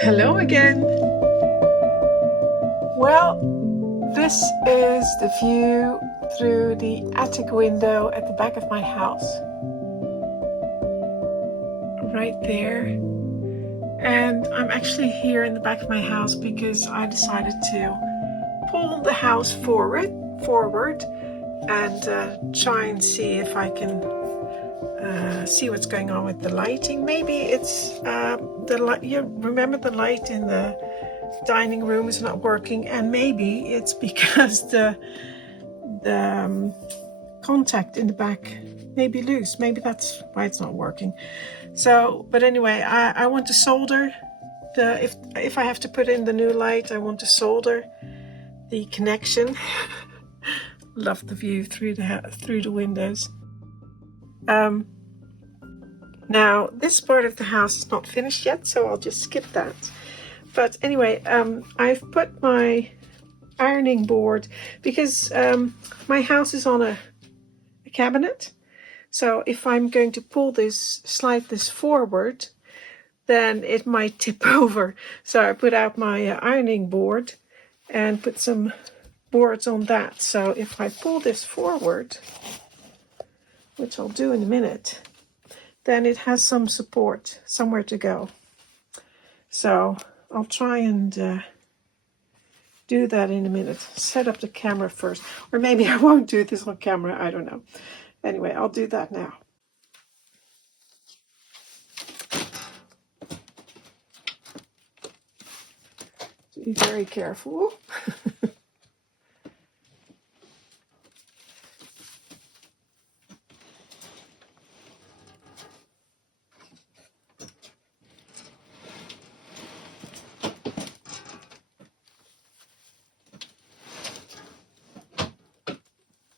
Hello again. Well, this is the view through the attic window at the back of my house. Right there. And I'm actually here in the back of my house because I decided to pull the house forward and try and see if I can see what's going on with the lighting. Maybe it's the light. You remember the light in the dining room is not working, and maybe it's because the contact in the back may be loose. Maybe that's why it's not working. So, but anyway, I want to solder the if I have to put in the new light, I want to solder the connection. Love the view through the windows. Now this part of the house is not finished yet, so I'll just skip that. But anyway, I've put my ironing board because my house is on a cabinet. So if I'm going to slide this forward, then it might tip over. So I put out my ironing board and put some boards on that. So if I pull this forward, which I'll do in a minute, then it has some support, somewhere to go. So I'll try and do that in a minute. Set up the camera first. Or maybe I won't do this on camera, I don't know. Anyway, I'll do that now. Be very careful.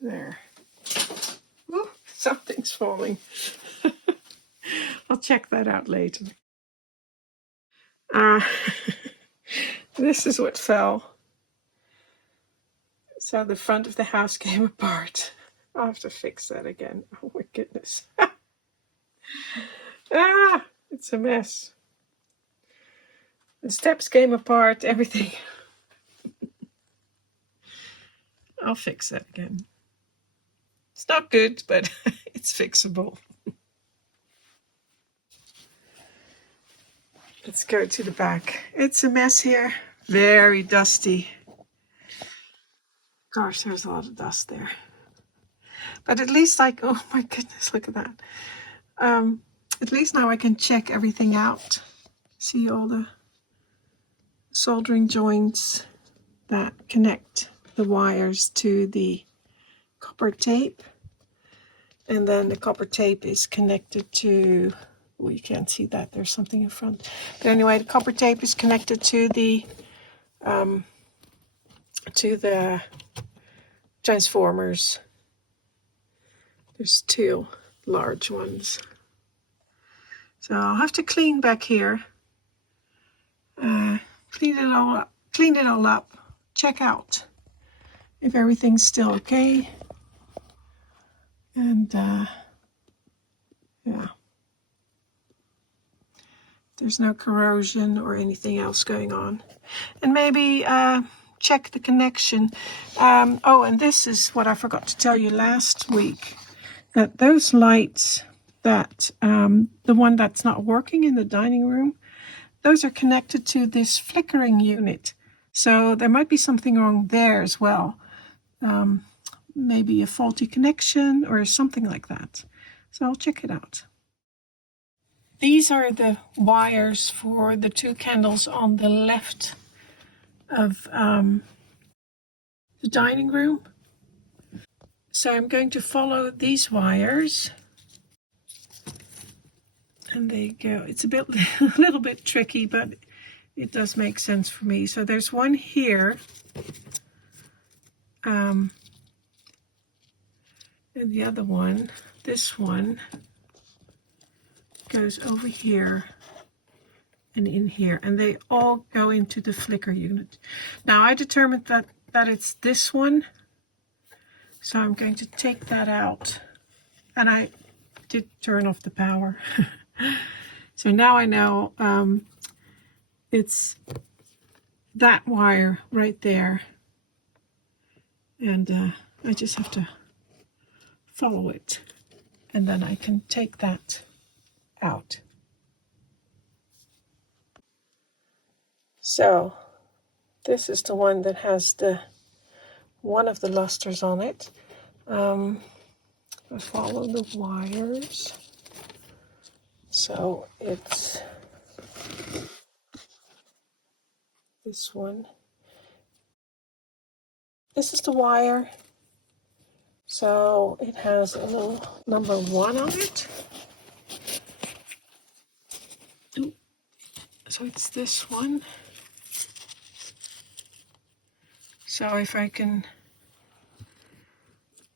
There. Ooh, something's falling. I'll check that out later. This is what fell. So the front of the house came apart. I'll have to fix that again. Oh my goodness. It's a mess. The steps came apart, everything. I'll fix that again. It's not good, but it's fixable. Let's go to the back. It's a mess here. Very dusty. Gosh, there's a lot of dust there. But at least oh my goodness, look at that. At least now I can check everything out. See all the soldering joints that connect the wires to the copper tape. And then the copper tape is connected to, well, you can't see that, there's something in front. But anyway, the copper tape is connected to the transformers. There's two large ones. So I'll have to clean back here. Clean it all up. Check out if everything's still okay. And yeah, there's no corrosion or anything else going on. And maybe check the connection. Oh, and this is what I forgot to tell you last week, that those lights that the one that's not working in the dining room, those are connected to this flickering unit. So there might be something wrong there as well. Maybe a faulty connection or something like that. So I'll check it out. These are the wires for the two candles on the left of the dining room. So I'm going to follow these wires. And there you go. It's a little bit tricky, but it does make sense for me. So there's one here. And the other one, this one, goes over here and in here. And they all go into the flicker unit. Now I determined that it's this one. So I'm going to take that out. And I did turn off the power. So now I know it's that wire right there, and I just have to follow it, and then I can take that out. So this is the one that has one of the lusters on it. I follow the wires, so it's this one. This is the wire, so it has a little number 1 on it. So it's this one. So if I can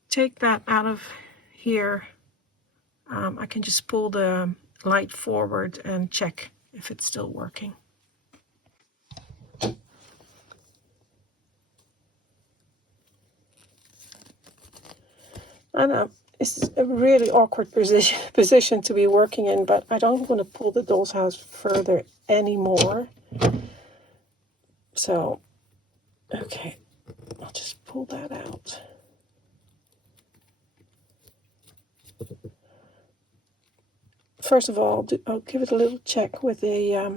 take that out of here, I can just pull the light forward and check if it's still working. I know it's a really awkward position to be working in, but I don't want to pull the doll's house further anymore. So, okay, I'll just pull that out. First of all, I'll give it a little check with a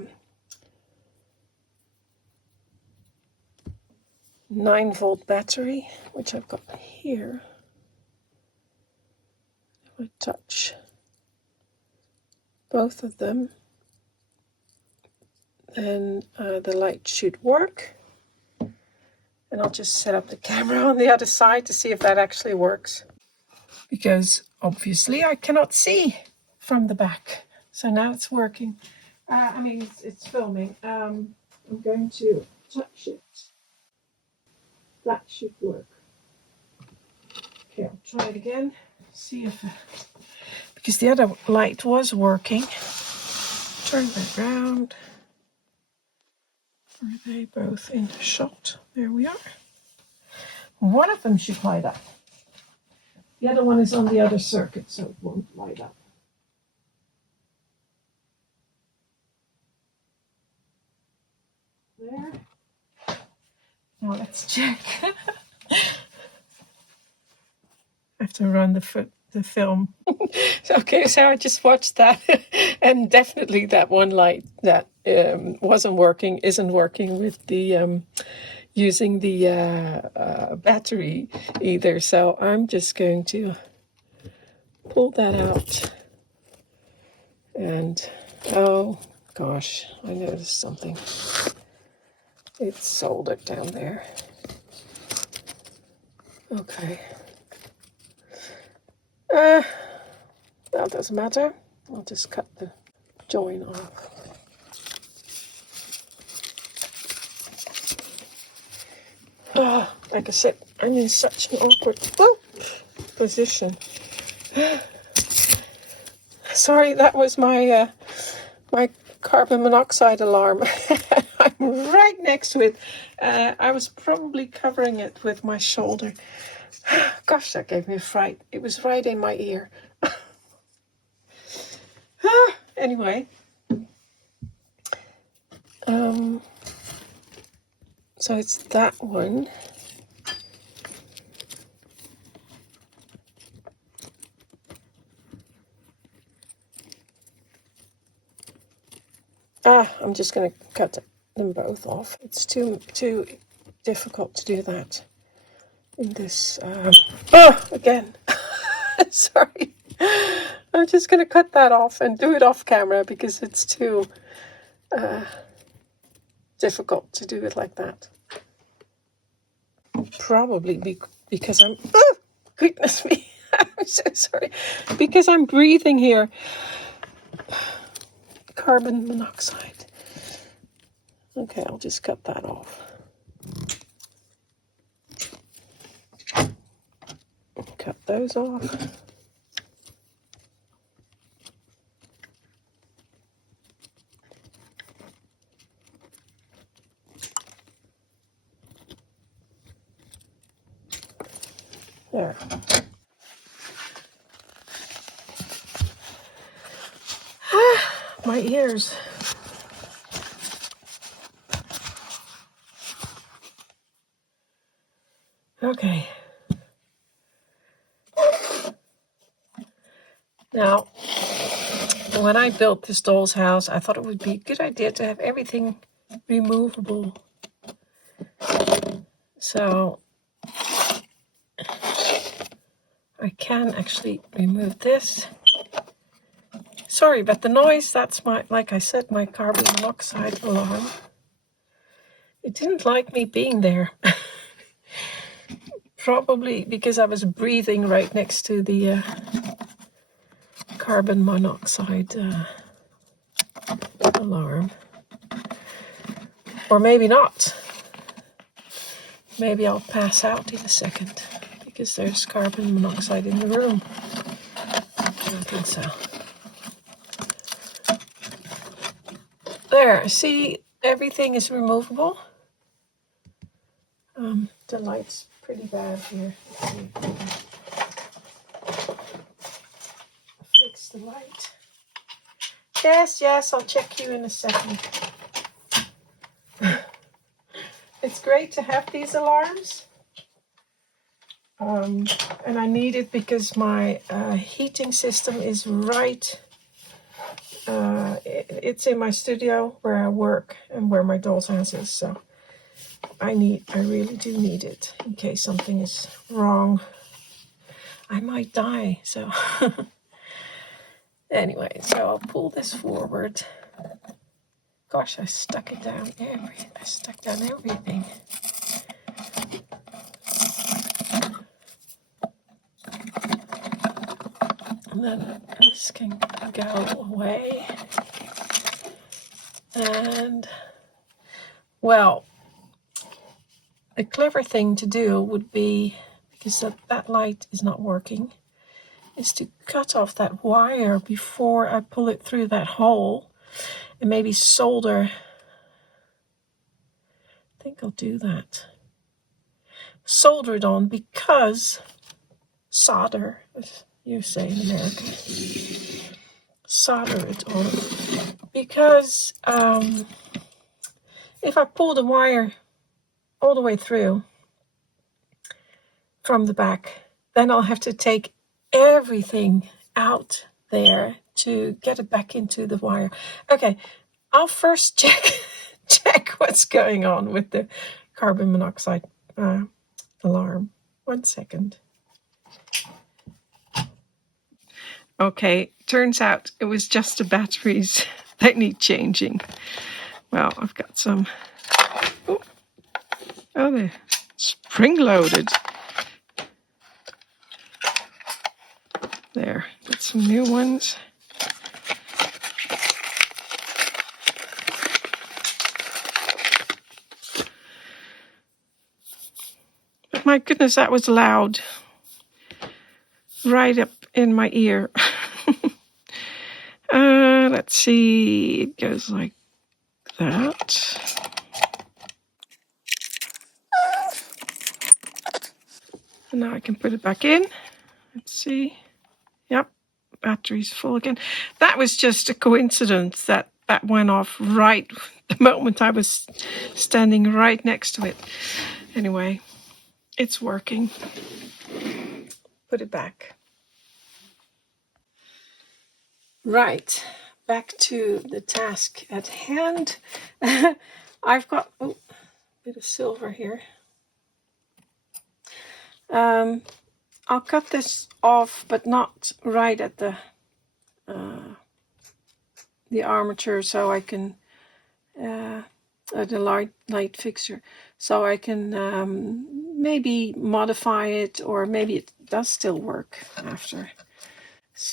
9-volt battery, which I've got here. If I touch both of them, then the light should work. And I'll just set up the camera on the other side to see if that actually works. Because obviously I cannot see from the back. So now it's working. It's filming. I'm going to touch it. That should work. Okay, I'll try it again. See if because the other light was working. Turn that around. Are they both in the shot? There we are. One of them should light up. The other one is on the other circuit, so it won't light up. There. Now let's check. I have to run the film. Okay, so I just watched that, and definitely that one light that isn't working with the using the battery either. So I'm just going to pull that out, and oh gosh, I noticed something. It's soldered down there. Okay. That doesn't matter. I'll just cut the join off. Like I said, I'm in such an awkward position. Sorry, that was my my carbon monoxide alarm. I'm right next to it. I was probably covering it with my shoulder. Gosh, that gave me a fright. It was right in my ear. Anyway. So it's that one. I'm just going to cut them both off. It's too difficult to do that in this. Again. Sorry. I'm just going to cut that off and do it off camera because it's too difficult to do it like that. Probably because I'm... Oh, goodness me. I'm so sorry. Because I'm breathing here. Carbon monoxide. Okay, I'll just cut that off. Cut those off. There. My ears. Okay. Now, when I built this doll's house, I thought it would be a good idea to have everything removable. So I can actually remove this. Sorry, but the noise, that's my, like I said, my carbon monoxide alarm. It didn't like me being there. Probably because I was breathing right next to the carbon monoxide alarm. Or maybe not. Maybe I'll pass out in a second because there's carbon monoxide in the room. I don't think so. There, see, everything is removable. The light's pretty bad here. Fix the light. Yes, I'll check you in a second. It's great to have these alarms. And I need it because my heating system is right. It's in my studio where I work and where my doll's house is. So I really do need it in case something is wrong. I might die. So anyway, so I'll pull this forward. Gosh, I stuck down everything. And then this can go away. And, well, a clever thing to do would be, because that light is not working, is to cut off that wire before I pull it through that hole and maybe solder. I think I'll do that. Solder it on, because solder, as you say in America. Solder it on. Because if I pull the wire all the way through from the back, then I'll have to take everything out there to get it back into the wire. Okay, I'll first check what's going on with the carbon monoxide alarm. 1 second. Okay, turns out it was just the batteries that need changing. Well, I've got some. Oh, they're spring-loaded. There, got some new ones. But my goodness, that was loud. Right up in my ear. Let's see, it goes like that. And now I can put it back in. Let's see. Yep, battery's full again. That was just a coincidence that went off right the moment I was standing right next to it. Anyway, it's working. Put it back. Right, back to the task at hand. I've got a bit of silver here. I'll cut this off, but not right at the armature, so I can the light fixture, so I can maybe modify it, or maybe it does still work after.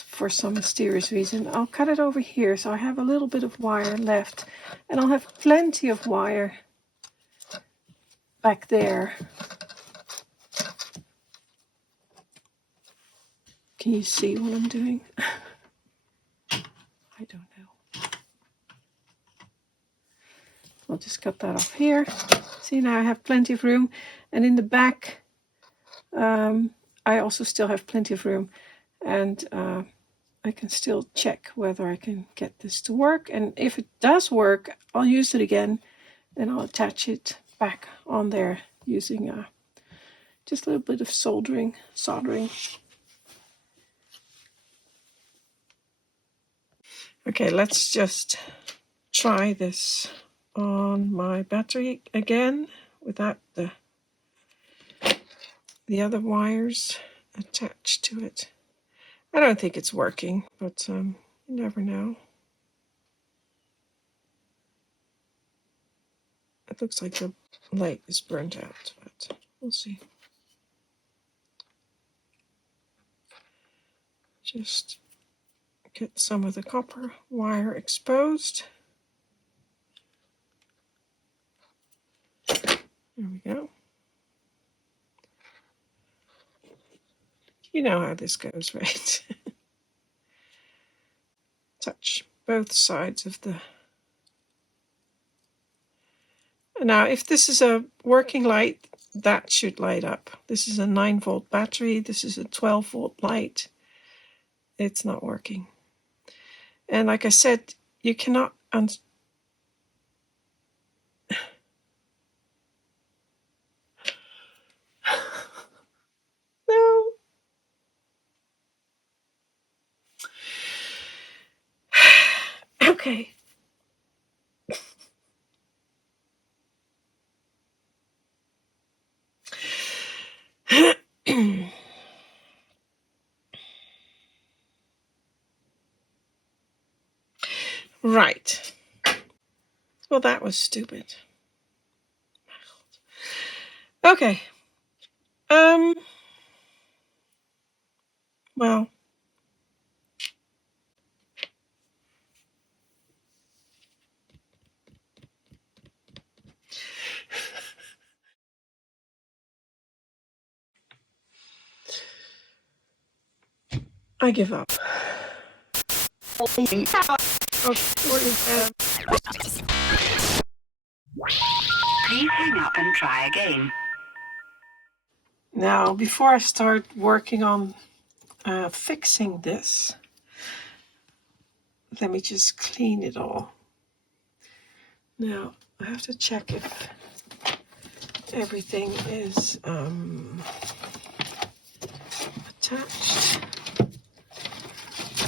For some mysterious reason, I'll cut it over here, so I have a little bit of wire left, and I'll have plenty of wire back there. Can you see what I'm doing? I don't know. I'll just cut that off here. See, now I have plenty of room, and in the back I also still have plenty of room, and I can still check whether I can get this to work, and if it does work, I'll use it again, and I'll attach it back on there using Just a little bit of soldering. Okay, let's just try this on my battery again without the other wires attached to it. I don't think it's working, but you never know. It looks like the light is burnt out, but we'll see. Just get some of the copper wire exposed. There we go. You know how this goes, right? Touch both sides of the... Now, if this is a working light, that should light up. This is a 9-volt battery. This is a 12-volt light. It's not working. And like I said, you cannot... No. Okay. Right. Well, that was stupid. Okay. Well. I give up. Please hang up and try again. Now, before I start working on fixing this, let me just clean it all. Now, I have to check if everything is attached.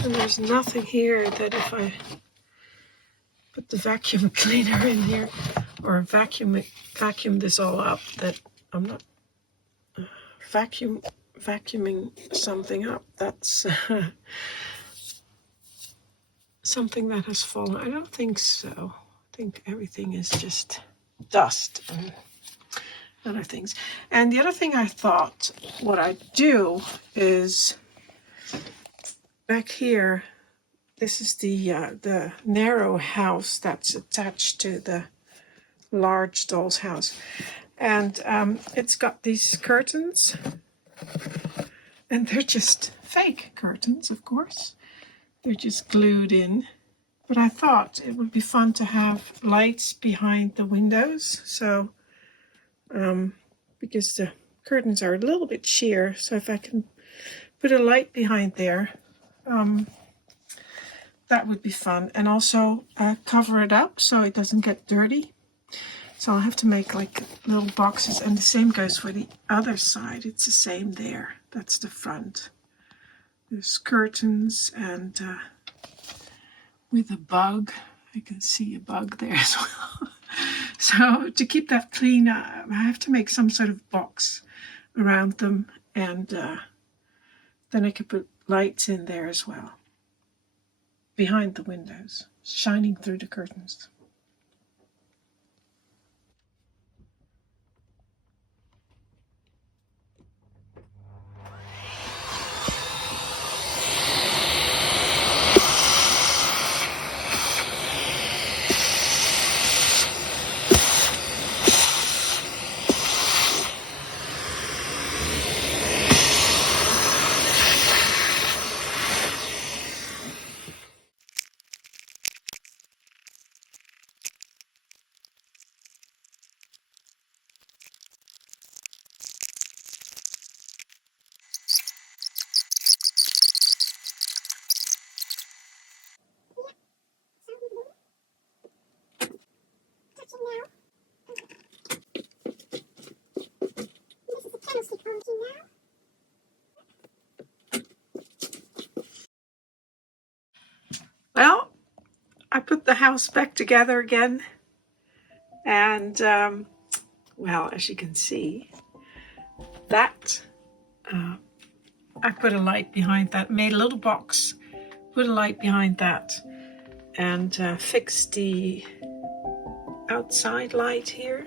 And there's nothing here that if I put the vacuum cleaner in here or vacuum this all up, that I'm not vacuuming something up. That's something that has fallen. I don't think so. I think everything is just dust and other things. And the other thing I thought what I'd do is back here, this is the narrow house that's attached to the large doll's house. And it's got these curtains. And they're just fake curtains, of course. They're just glued in. But I thought it would be fun to have lights behind the windows. So, because the curtains are a little bit sheer, so if I can put a light behind there, that would be fun. And also cover it up so it doesn't get dirty. So I'll have to make like little boxes, and the same goes for the other side. It's the same there. That's the front. There's curtains, and with a bug. I can see a bug there as well. So to keep that clean, I have to make some sort of box around them, and then I could put lights in there as well. Behind the windows, shining through the curtains. I put the house back together again. And, well, as you can see, that, I put a light behind that, made a little box, put a light behind that, and fixed the outside light here.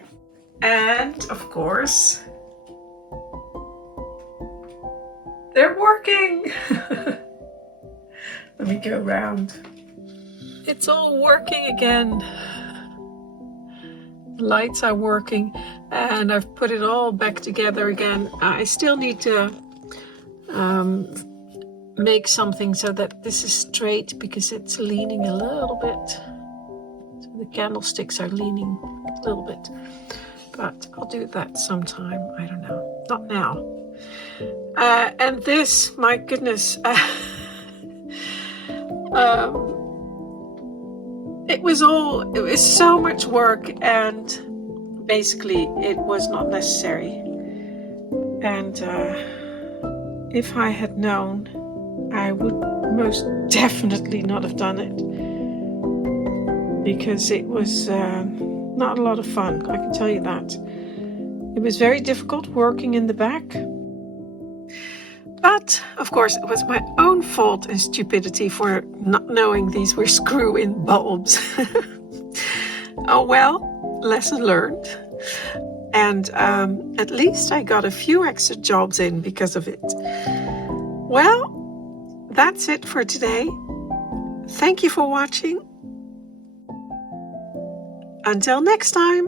And, of course, they're working. Let me go around. It's all working again. The lights are working, and I've put it all back together again. I still need to make something so that this is straight because it's leaning a little bit. So the candlesticks are leaning a little bit. But I'll do that sometime. I don't know. Not now. And this, my goodness. It was so much work, and basically it was not necessary. And if I had known, I would most definitely not have done it, because it was not a lot of fun, I can tell you that. It was very difficult working in the back. But, of course, it was my own fault and stupidity for not knowing these were screw-in bulbs. Oh well, lesson learned. And at least I got a few extra jobs in because of it. Well, that's it for today. Thank you for watching. Until next time.